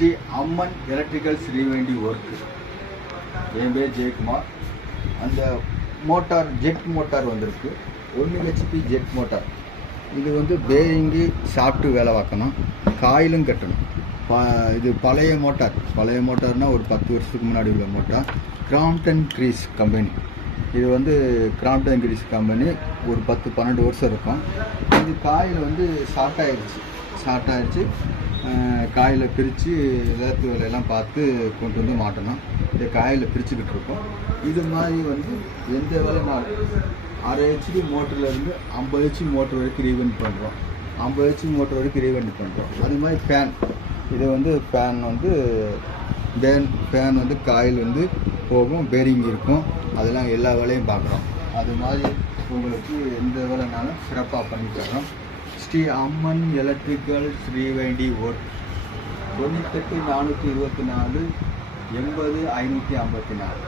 ஸ்ரீ அம்மன் electrical ஸ்ரீவேண்டி work. என் பேர் ஜெயக்குமார். அந்த motor jet motor வந்திருக்கு, 1 HP ஜெட் மோட்டார். இது வந்து பேரிங்கு சாப்பிட்டு வேலை பார்க்கணும், காயிலும் கட்டணும். இது பழைய மோட்டார்னால் ஒரு 10 வருஷத்துக்கு முன்னாடி உள்ள மோட்டார். Crompton Greece company. இது வந்து கிராம்ப்டன் கிரீஸ் கம்பெனி ஒரு 10-12 வருஷம் இருக்கும். இது காயில் வந்து ஷார்ட் ஆகிடுச்சு. காயில் பிரித்து வேர்த்து வேலையெல்லாம் பார்த்து கொண்டு வந்து மாட்டணும். இந்த காயில் பிரிச்சுக்கிட்டு இருக்கோம். இது மாதிரி வந்து எந்த வேலைனாலும் 6 HP மோட்டர்லேருந்து 50 HP மோட்டர் வரைக்கும் ரீவெண்ட் பண்ணுறோம். 50 HP மோட்டர் வரைக்கும் ரீவெண்ட் பண்ணுறோம். அது மாதிரி ஃபேன், இது வந்து ஃபேன் வந்து காயில் வந்து போகும், பேரிங் இருக்கும். அதெல்லாம் எல்லா வேலையும் பார்க்குறோம். அது மாதிரி உங்களுக்கு எந்த வேலைனாலும் சிறப்பாக பண்ணி தரோம். ஸ்ரீ அம்மன் எலக்ட்ரிக்கல் ஸ்ரீவேண்டி ஒர்க். 98 424 80 554.